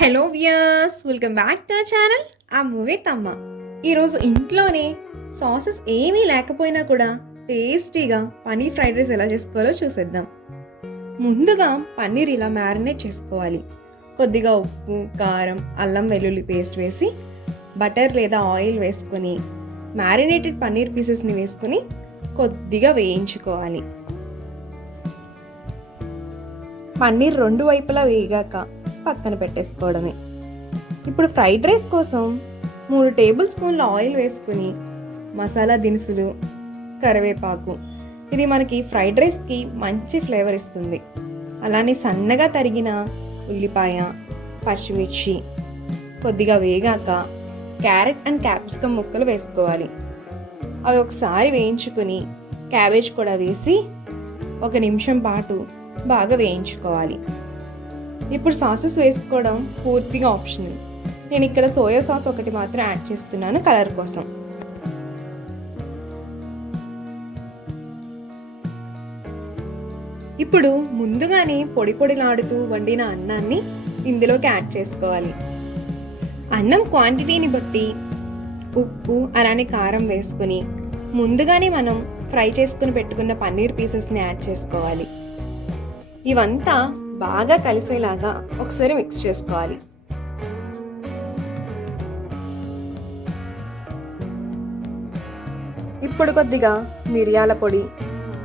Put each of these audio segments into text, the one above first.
Hello viewers, welcome back to our channel ఆ movie తమ్మ. ఈరోజు ఇంట్లోనే సాసెస్ ఏమీ లేకపోయినా కూడా టేస్టీగా పన్నీర్ ఫ్రైడ్ రైస్ ఎలా చేసుకోవాలో చూసేద్దాం. ముందుగా పన్నీర్ ఇలా మ్యారినేట్ చేసుకోవాలి. కొద్దిగా ఉప్పు, కారం, అల్లం వెల్లుల్లి పేస్ట్ వేసి బటర్ లేదా ఆయిల్ వేసుకొని మ్యారినేటెడ్ పన్నీర్ పీసెస్ని వేసుకొని కొద్దిగా వేయించుకోవాలి. పన్నీర్ రెండు వైపులా వేగాక పక్కన పెట్టేసుకోవడమే. ఇప్పుడు ఫ్రైడ్ రైస్ కోసం 3 టేబుల్ స్పూన్ల ఆయిల్ వేసుకుని మసాలా దినుసులు, కరివేపాకు, ఇది మనకి ఫ్రైడ్ రైస్కి మంచి ఫ్లేవర్ ఇస్తుంది. అలానే సన్నగా తరిగిన ఉల్లిపాయ, పచ్చిమిర్చి కొద్దిగా వేగాక క్యారెట్ అండ్ క్యాప్సికమ్ ముక్కలు వేసుకోవాలి. అవి ఒకసారి వేయించుకుని క్యాబేజ్ కూడా వేసి 1 నిమిషం పాటు బాగా వేయించుకోవాలి. ఇప్పుడు సాసెస్ వేసుకోవడం పూర్తిగా ఆప్షనల్. నేను ఇక్కడ సోయా సాస్ ఒకటి మాత్రం యాడ్ చేస్తున్నాను కలర్ కోసం. ఇప్పుడు ముందుగానే పొడి పొడిలాడుతూ వండిన అన్నాన్ని ఇందులోకి యాడ్ చేసుకోవాలి. అన్నం క్వాంటిటీని బట్టి ఉప్పు అలానే కారం వేసుకుని ముందుగానే మనం ఫ్రై చేసుకుని పెట్టుకున్న పన్నీర్ పీసెస్ని యాడ్ చేసుకోవాలి. ఇవంతా బాగా కలిసేలాగా ఒకసారి మిక్స్ చేసుకోవాలి. ఇప్పుడు కొద్దిగా మిరియాల పొడి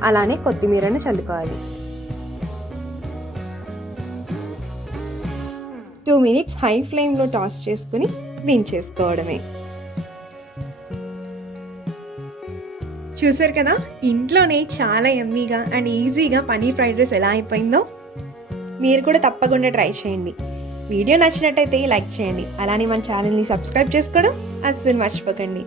అలానే కొత్తిమీరని చల్లుకోవాలి. 2 మినిట్స్ హై ఫ్లేమ్లో టాస్ చేసుకుని దించేసుకోవడమే. చూసారు కదా, ఇంట్లోనే చాలా యమ్మీగా అండ్ ఈజీగా పన్నీర్ ఫ్రైడ్ రైస్ ఎలా అయిపోయిందో. మీరు కూడా తప్పకుండా ట్రై చేయండి. వీడియో నచ్చినట్టయితే లైక్ చేయండి. అలానే మన ఛానల్ని సబ్స్క్రైబ్ చేసుకోవడం అస్సలు మర్చిపోకండి.